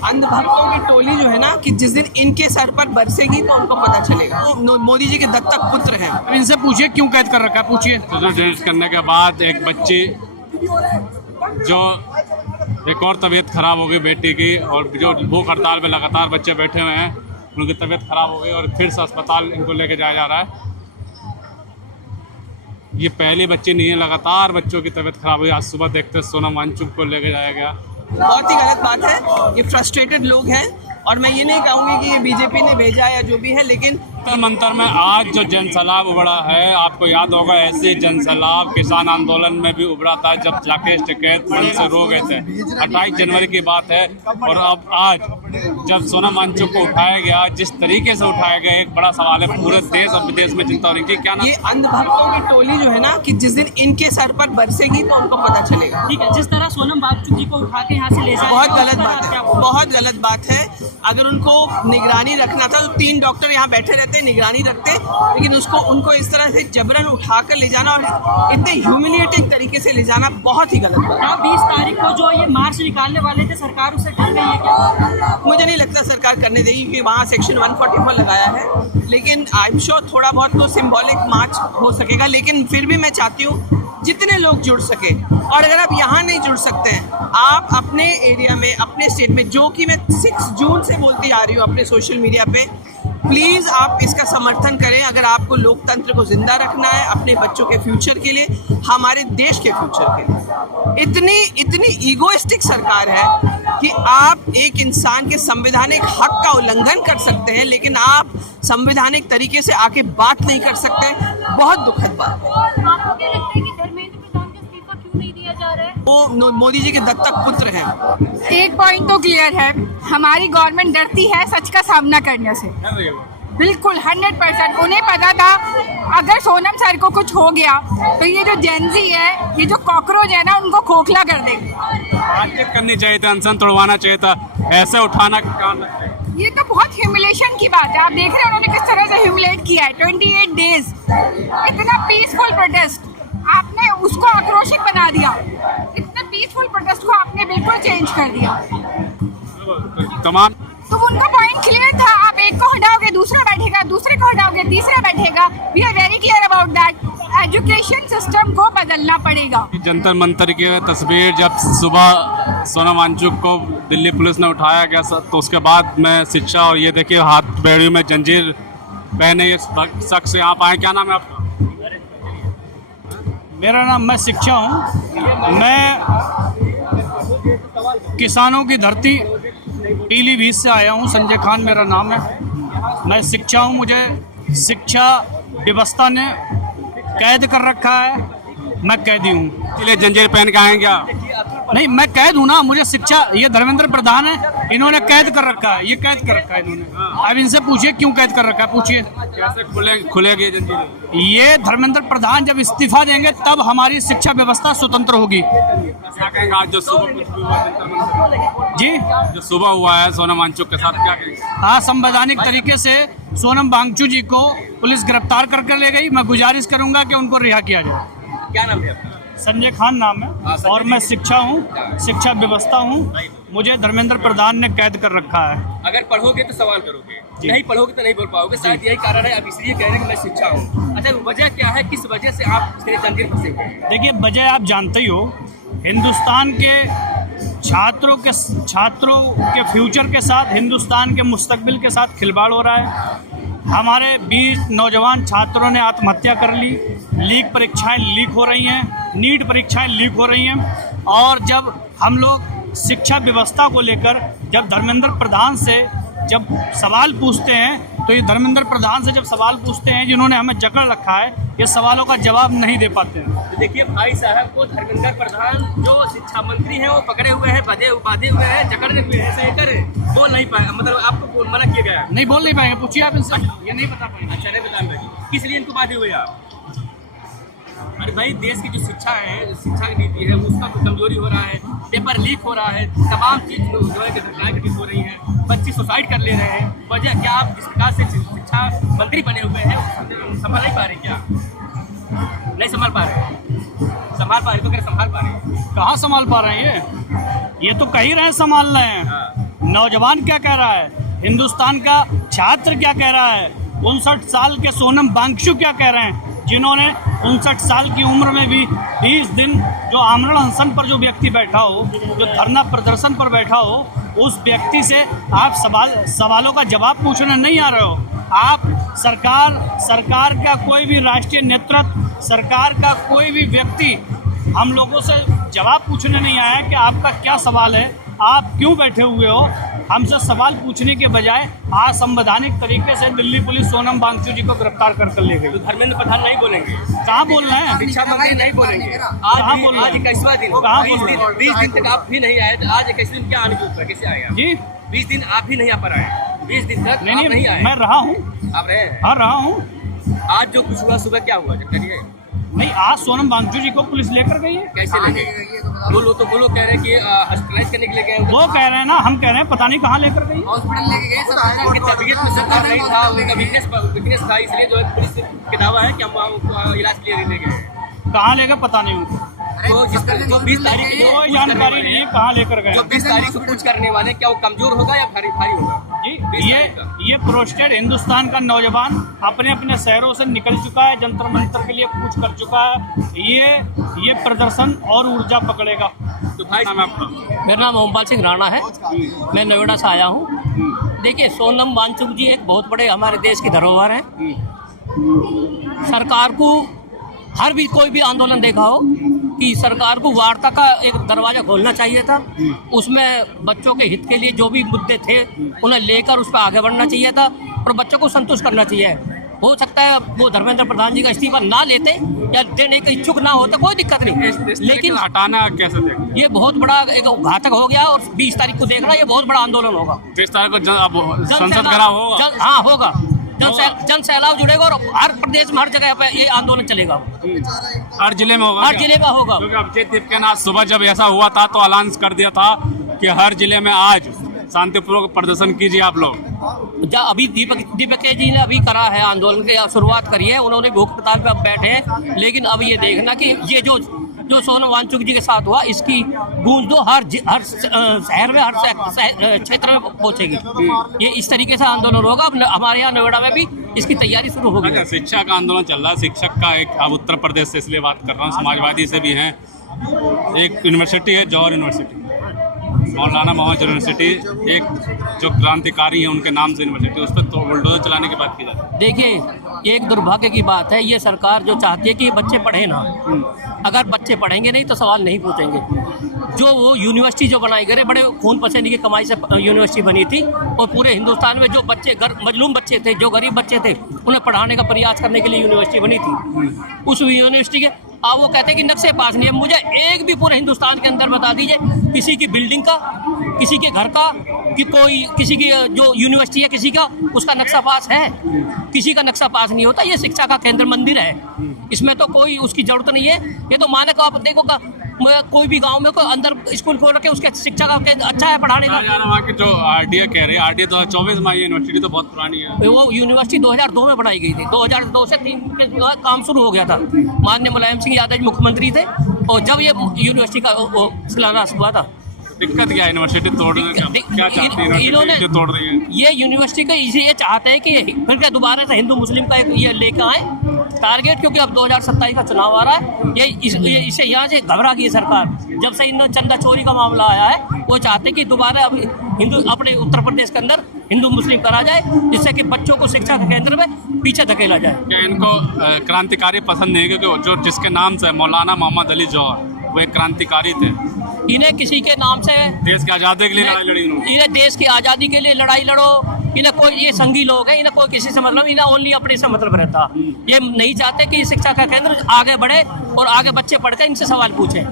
अंधभक्तों की टोली जो है ना कि जिस दिन इनके सर पर बरसेगी तो उनको पता चलेगा। वो मोदी जी के दत्तक पुत्र हैं। अब इनसे पूछिए क्यों कैद कर रखा है, पूछिए। टेस्ट करने के बाद एक बच्ची जो एक और तबीयत खराब हो गई बेटी की, और जो भूख हड़ताल में लगातार बच्चे बैठे हुए हैं उनकी तबीयत खराब हो गई और फिर से अस्पताल इनको लेके जाया जा रहा है। ये पहली बच्ची नहीं है, लगातार बच्चों की तबीयत खराब हुई। आज सुबह देखते सोनम वांगचुक को लेके जाया गया। बहुत ही गलत बात है। ये फ्रस्ट्रेटेड लोग हैं और मैं ये नहीं कहूँगी कि ये बीजेपी ने भेजा या जो भी है, लेकिन मंतर में आज जो जनसैलाब उभरा है, आपको याद होगा ऐसी जनसैलाब किसान आंदोलन में भी उभरा था जब राकेश टिकैत मंच से रो गए थे। 28 जनवरी की बात है। और अब आज जब सोनम वांगचुक को उठाया गया, जिस तरीके से उठाया गया, एक बड़ा सवाल है। पूरे देश और विदेश में चिंता हो रही थी। क्या नाम? ये अंधभक्तों की टोली जो है ना कि जिस दिन इनके सर पर बरसेगी तो उनको पता चलेगा। ठीक है, जिस तरह सोनम वांगचुक जी को उठा के यहाँ से ले जाए, बहुत गलत बात है, बहुत गलत बात है। अगर उनको निगरानी रखना था तो 3 डॉक्टर यहाँ बैठे रहते, निगरानी रखते, लेकिन उनको इस तरह से जबरन उठाकर ले जाना और इतने ह्यूमिलिएटिंग तरीके से ले जाना बहुत ही गलत बात है। 20 तारीख को जो ये मार्च निकालने वाले थे, सरकार उससे डर रही है क्या? मुझे नहीं लगता सरकार करने देगी क्योंकि वहाँ सेक्शन 144 लगाया है, लेकिन आई एम श्योर थोड़ा बहुत तो सिंबॉलिक मार्च हो सकेगा। लेकिन फिर भी मैं चाहती हूँ जितने लोग जुड़ सके, और अगर आप यहाँ नहीं जुड़ सकते हैं, आप अपने एरिया में, अपने स्टेट में, जो कि मैं 6 जून से बोलती आ रही हूँ अपने सोशल मीडिया पे, प्लीज़ आप इसका समर्थन करें। अगर आपको लोकतंत्र को जिंदा रखना है, अपने बच्चों के फ्यूचर के लिए, हमारे देश के फ्यूचर के लिए। इतनी ईगोइस्टिक सरकार है कि आप एक इंसान के संवैधानिक हक का उल्लंघन कर सकते हैं, लेकिन आप संवैधानिक तरीके से आके बात नहीं कर सकते। बहुत दुखद बात है। आपको क्या लगता है कि धर्मेंद्र प्रधान का इस्तीफा क्यों नहीं दिया जा रहा है? वो मोदी जी के दत्तक पुत्र हैं। एक पॉइंट तो क्लियर है, हमारी गवर्नमेंट डरती है सच का सामना करने से। बिल्कुल 100%। उन्हें पता था अगर सोनम सर को कुछ हो गया तो ये जो जेनजी है, ये जो कॉकरोच है ना, उनको खोखला कर देंगे। बातचीत करनी चाहिए था, अनशन तोड़वाना चाहिए था, ऐसे उठाना काम लगता है। ये तो बहुत ह्यूमिलेशन की बात है। आप देख रहे हैं उन्होंने किस तरह से ह्यूमिलेट किया है। 28 डेज इतना पीसफुल प्रोटेस्ट, आपने उसको आक्रोशित बना दिया। इतने पीसफुल प्रोटेस्ट को आपने बिल्कुल चेंज कर दिया। तमाम तो उनका पॉइंट क्लियर था, आप एक को हटाओगे दूसरा बैठेगा, दूसरे को हटाओगे तीसरा बैठेगा। We are very clear about that. Education system को बदलना पड़ेगा। जंतर मंतर की तस्वीर जब सुबह सोनम वांगचुक को दिल्ली पुलिस ने उठाया गया, तो उसके बाद में शिक्षा, और ये देखिए हाथ बेड़ी में जंजीर पहने ये शख्स यहाँ पाए। क्या नाम है आपका? मेरा नाम, मैं शिक्षा हूँ। मैं किसानों की धरती पीलीभीत से आया हूँ। संजय खान मेरा नाम है। मैं शिक्षा हूँ। मुझे शिक्षा व्यवस्था ने कैद कर रखा है। मैं कैदी हूँ। इसलिए जंजीर पहन के आए क्या? नहीं, मैं कैद हूँ ना। मुझे शिक्षा, ये धर्मेंद्र प्रधान है, इन्होंने कैद कर रखा है। ये कैद कर रखा है इन्होंने। अब इनसे पूछिए क्यों कैद कर रखा है, पूछिए। कैसे खुलेगी जंजीर? ये धर्मेंद्र प्रधान जब इस्तीफा देंगे तब हमारी शिक्षा व्यवस्था स्वतंत्र होगी। क्या कहेंगे आज जो सुबह कुछ भी हुआ जंतर मंतर? जी, जो सुबह हुआ है सोनम वांगचुक के साथ, क्या कहेंगे? हाँ, संवैधानिक तरीके से सोनम वांगचुक जी को पुलिस गिरफ्तार करके ले गई। मैं गुजारिश करूंगा कि उनको रिहा किया जाए। क्या नाम है आपका? संजय खान नाम है और मैं शिक्षा हूँ, शिक्षा व्यवस्था हूँ। मुझे धर्मेंद्र प्रधान ने कैद कर रखा है। अगर पढ़ोगे तो सवाल करोगे, नहीं पढ़ोगे तो नहीं बोल पाओगे। शायद यही कारण है, आप इसलिए कह रहे हैं कि मैं शिक्षा हूँ। अच्छा, वजह क्या है, किस वजह से आप जंजीर फंसे हुए हैं? देखिए, वजह आप जानते ही हो। हिंदुस्तान के छात्रों के फ्यूचर के साथ, हिंदुस्तान के मुस्तकबिल के साथ खिलवाड़ हो रहा है। हमारे 20 नौजवान छात्रों ने आत्महत्या कर ली। लीक परीक्षाएं लीक हो रही हैं, नीट परीक्षाएं लीक हो रही हैं। और जब हम लोग शिक्षा व्यवस्था को लेकर जब धर्मेंद्र प्रधान से जब सवाल पूछते हैं, तो ये धर्मेंद्र प्रधान से जब सवाल पूछते हैं जिन्होंने हमें जकड़ रखा है, ये सवालों का जवाब नहीं दे पाते हैं। तो देखिए भाई साहब को धर्मेंद्र प्रधान जो शिक्षा मंत्री हैं वो पकड़े हुए हैं, बांधे हुए हैं, जकड़े हुए हैं, ऐसे करे बोल नहीं पाए, मतलब आपको मना किया गया? नहीं बोल नहीं पाएंगे, पूछिए आप इनसे। ये नहीं बता पाएंगे। अच्छा, नहीं बताएंगे किस लिए इनको बांधे हुए आप? अरे भाई, देश की जो शिक्षा है, शिक्षा की नीति है, उसका तो कमजोरी हो रहा है, पेपर लीक हो रहा है, तमाम चीज जो है घटनाएं घटित हो रही हैं, बच्चे सुसाइड कर ले रहे हैं। वजह क्या? आप जिस प्रकार से शिक्षा मंत्री बने हुए हैं संभाल नहीं पा रहे क्या? नहीं संभाल पा रहे? संभाल पा रहे तो क्या संभाल पा रहे? कहाँ संभाल पा रहे हैं? ये तो कह ही रहे हैं संभाल रहे हैं। नौजवान क्या कह रहा है, हिंदुस्तान का छात्र क्या कह रहा है, 59 साल के सोनम वांगचुक क्या कह रहे हैं, जिन्होंने 59 साल की उम्र में भी 20 दिन जो आमरण अनशन पर जो व्यक्ति बैठा हो, जो धरना प्रदर्शन पर बैठा हो, उस व्यक्ति से आप सवालों का जवाब पूछने नहीं आ रहे हो। आप सरकार का कोई भी राष्ट्रीय नेतृत्व, सरकार का कोई भी व्यक्ति हम लोगों से जवाब पूछने नहीं आया कि आपका क्या सवाल है, आप क्यों बैठे हुए हो। हमसे सवाल पूछने के बजाय असंवैधानिक तरीके से दिल्ली पुलिस सोनम वांगचुक जी को गिरफ्तार कर ले गई। तो धर्मेंद्र प्रधान नहीं बोलेंगे, कहाँ बोल रहे हैं, शिक्षा मंत्री नहीं बोलेंगे। कहाँ बोल रहे आज हैं? 21वां दिन, कहाँ बोल रहे हैं? 20 दिन तक आप भी नहीं आए, तो आज 21 दिन क्या अनुकूल कैसे आएगा जी? 20 दिन आप भी नहीं आ पा रहे हैं, 20 दिन तक नहीं आप नहीं आए। मैं रहा हूँ, आप रहे हैं। हाँ रहा हूँ। आज जो कुछ हुआ सुबह क्या हुआ करिए। नहीं, आज सोनम वांगचुक जी को पुलिस लेकर गई है। कैसे लगे? वो लोग कह रहे हैं कि हॉस्पिटलाइज करने के लिए गए। वो कह रहे हैं ना, हम कह रहे हैं पता नहीं कहाँ लेकर गई। हॉस्पिटल लेके गए सर, उनकी तबीयत में सुधार नहीं था, उनका वीकनेस था, इसलिए जो है पुलिस के दावा है कि हम वहाँ इलाज के लिए ले गए। कहाँ लेकर पता नहीं उनको, तो जो 20 तारीख कोई जानकारी नहीं है कहाँ लेकर गए। जो 20 तारीख को कुछ करने वाले, क्या वो कमजोर होगा या भारी होगा? जी, ये प्रोस्टेड हिंदुस्तान का नौजवान अपने अपने शहरों से निकल चुका है, जंतर मंतर के लिए कूच कर चुका है। ये प्रदर्शन और ऊर्जा पकड़ेगा। तो भाई नाम आपका? मेरा नाम ओमपाल सिंह राणा है, मैं नोएडा से आया हूँ। देखिए, सोनम वांगचुक जी एक बहुत बड़े हमारे देश की धरोहर है। सरकार को हर भी कोई भी आंदोलन देखा हो कि सरकार को वार्ता का एक दरवाजा खोलना चाहिए था, उसमें बच्चों के हित के लिए जो भी मुद्दे थे उन्हें लेकर उस पर आगे बढ़ना चाहिए था और बच्चों को संतुष्ट करना चाहिए। हो सकता है वो धर्मेंद्र प्रधान जी का इस्तीफा ना लेते या देने के इच्छुक ना होते, कोई दिक्कत नहीं, लेकिन हटाना कैसे देखें? ये बहुत बड़ा एक घातक हो गया और 20 तारीख को देखना ये बहुत बड़ा आंदोलन होगा। 20 तारीख को अब संसद घिराव होगा। हाँ होगा, जन सैलाब जुड़ेगा और हर प्रदेश में हर जगह पे ये आंदोलन चलेगा, हर जिले में होगा। हर जिले में होगा। क्योंकि अभिजीत दीपके ने आज सुबह जब ऐसा हुआ था तो अनाउंस कर दिया था कि हर जिले में आज शांतिपूर्वक प्रदर्शन कीजिए आप लोग। अभी दीपक जी ने अभी करा है आंदोलन की शुरुआत करी है, उन्होंने भूख हड़ताल पे अब बैठे हैं, लेकिन अब ये देखना कि ये जो सोनम वांगचुक जी के साथ हुआ इसकी गूंज दो हर शहर में, हर क्षेत्र में पहुंचेगी। ये इस तरीके से आंदोलन होगा। अब हमारे यहाँ नोएडा में भी इसकी तैयारी शुरू होगी। अच्छा, शिक्षा का आंदोलन चल रहा है, शिक्षक का एक, अब उत्तर प्रदेश से इसलिए बात कर रहा हूँ, समाजवादी से भी हैं। एक यूनिवर्सिटी है जौहर यूनिवर्सिटी, मौलाना मोहम्मद यूनिवर्सिटी, एक जो क्रांतिकारी है उनके नाम से यूनिवर्सिटी, उस पर तो बुलडोजर चलाने की बात की जाती है। देखिए, एक दुर्भाग्य की बात है, ये सरकार जो चाहती है कि बच्चे पढ़े ना, अगर बच्चे पढ़ेंगे नहीं तो सवाल नहीं पूछेंगे। जो वो यूनिवर्सिटी जो बनाई गई, बड़े खून पसीने की कमाई से यूनिवर्सिटी बनी थी और पूरे हिंदुस्तान में जो बच्चे मजलूम बच्चे थे, जो गरीब बच्चे थे, उन्हें पढ़ाने का प्रयास करने के लिए यूनिवर्सिटी बनी थी। उस यूनिवर्सिटी के वो कहते हैं कि नक्शे पास नहीं है। मुझे एक भी पूरे हिंदुस्तान के अंदर बता दीजिए किसी की बिल्डिंग का, किसी के घर का, कि कोई किसी की जो यूनिवर्सिटी है किसी का, उसका नक्शा पास है? किसी का नक्शा पास नहीं होता। ये शिक्षा का केंद्र मंदिर है, इसमें तो कोई उसकी जरूरत नहीं है। ये तो मानक आप देखोगा, कोई भी गांव में कोई अंदर स्कूल खोल रखे, उसके शिक्षा का केंद्र अच्छा है पढ़ाने का। वहाँ की जो आरडीए कह रहे हैं, आरडीए 2024 में यूनिवर्सिटी तो बहुत पुरानी है। वो यूनिवर्सिटी 2002 में बनाई गई थी, 2002 से 3 के काम शुरू हो गया था। माननीय मुलायम सिंह यादव मुख्यमंत्री थे और जब ये यूनिवर्सिटी का शिलान्यास हुआ था। दिक्कत क्या है यूनिवर्सिटी तोड़ने का? क्या चाहते हैं इन्होंने जो तोड़ रही है? ये यूनिवर्सिटी का ये चाहते हैं कि फिर क्या दोबारा से हिंदू मुस्लिम का एक ये लेकर आए टारगेट, क्योंकि अब 2027 का चुनाव आ रहा है। ये इसे यहाँ से घबरा गई सरकार, जब से इन चंदा चोरी का मामला आया है। वो चाहते हैं कि दोबारा अब हिंदू अपने उत्तर प्रदेश के अंदर हिंदू मुस्लिम करा जाए, जिससे कि बच्चों को शिक्षा के केंद्र में पीछे धकेला जाए। क्या इनको क्रांतिकारी पसंद नहीं है? क्योंकि जो जिसके नाम से मौलाना मोहम्मद अली जौहर, वो एक क्रांतिकारी थे। इन्हें किसी के नाम से देश की आज़ादी के लिए लड़ाई लड़ी इन्होंने। इन्हें देश की आज़ादी के लिए लड़ाई लड़ो, इन्हें कोई, ये संगी लोग हैं, इन्हें कोई किसी से मतलब, इन्हें ओनली अपने से मतलब रहता। ये नहीं चाहते कि शिक्षा का केंद्र आगे बढ़े और आगे बच्चे पढ़कर इनसे सवाल पूछें।